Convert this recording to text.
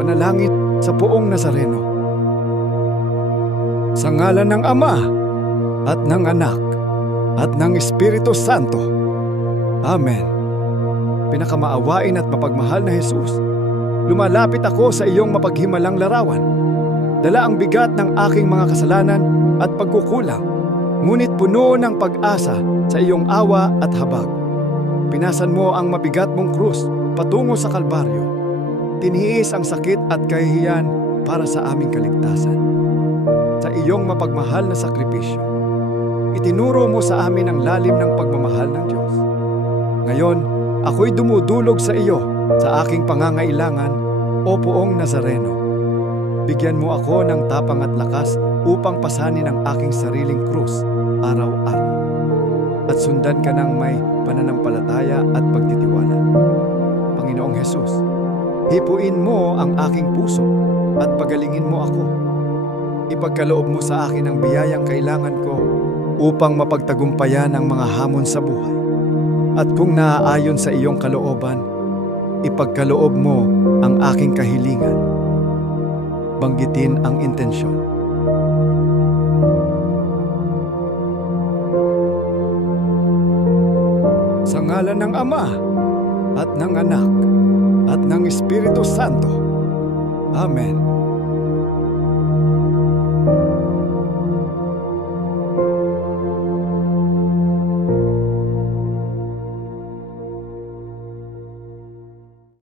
Panalangin sa Poong Nazareno. Sa ngalan ng Ama at ng Anak at ng Espiritu Santo. Amen. Pinakamaawain at mapagmahal na Jesus, lumalapit ako sa iyong mapaghimalang larawan. Dala ang bigat ng aking mga kasalanan at pagkukulang, ngunit puno ng pag-asa sa iyong awa at habag. Pinasan mo ang mabigat mong krus patungo sa Kalbaryo. Tiniis ang sakit at kahihiyan para sa aming kaligtasan. Sa iyong mapagmahal na sakripisyo, itinuro mo sa amin ang lalim ng pagmamahal ng Diyos. Ngayon, ako'y dumudulog sa iyo sa aking pangangailangan, o Poong Nazareno. Bigyan mo ako ng tapang at lakas upang pasanin ang aking sariling krus araw-araw. At sundan ka ng may pananampalataya at pagtitiwala. Panginoong Hesus, hipuin mo ang aking puso at pagalingin mo ako. Ipagkaloob mo sa akin ang biyayang kailangan ko upang mapagtagumpayan ang mga hamon sa buhay. At kung naaayon sa iyong kalooban, ipagkaloob mo ang aking kahilingan. Banggitin ang intensyon. Sa ngalan ng Ama at ng Anak at ng Espiritu Santo. Amen.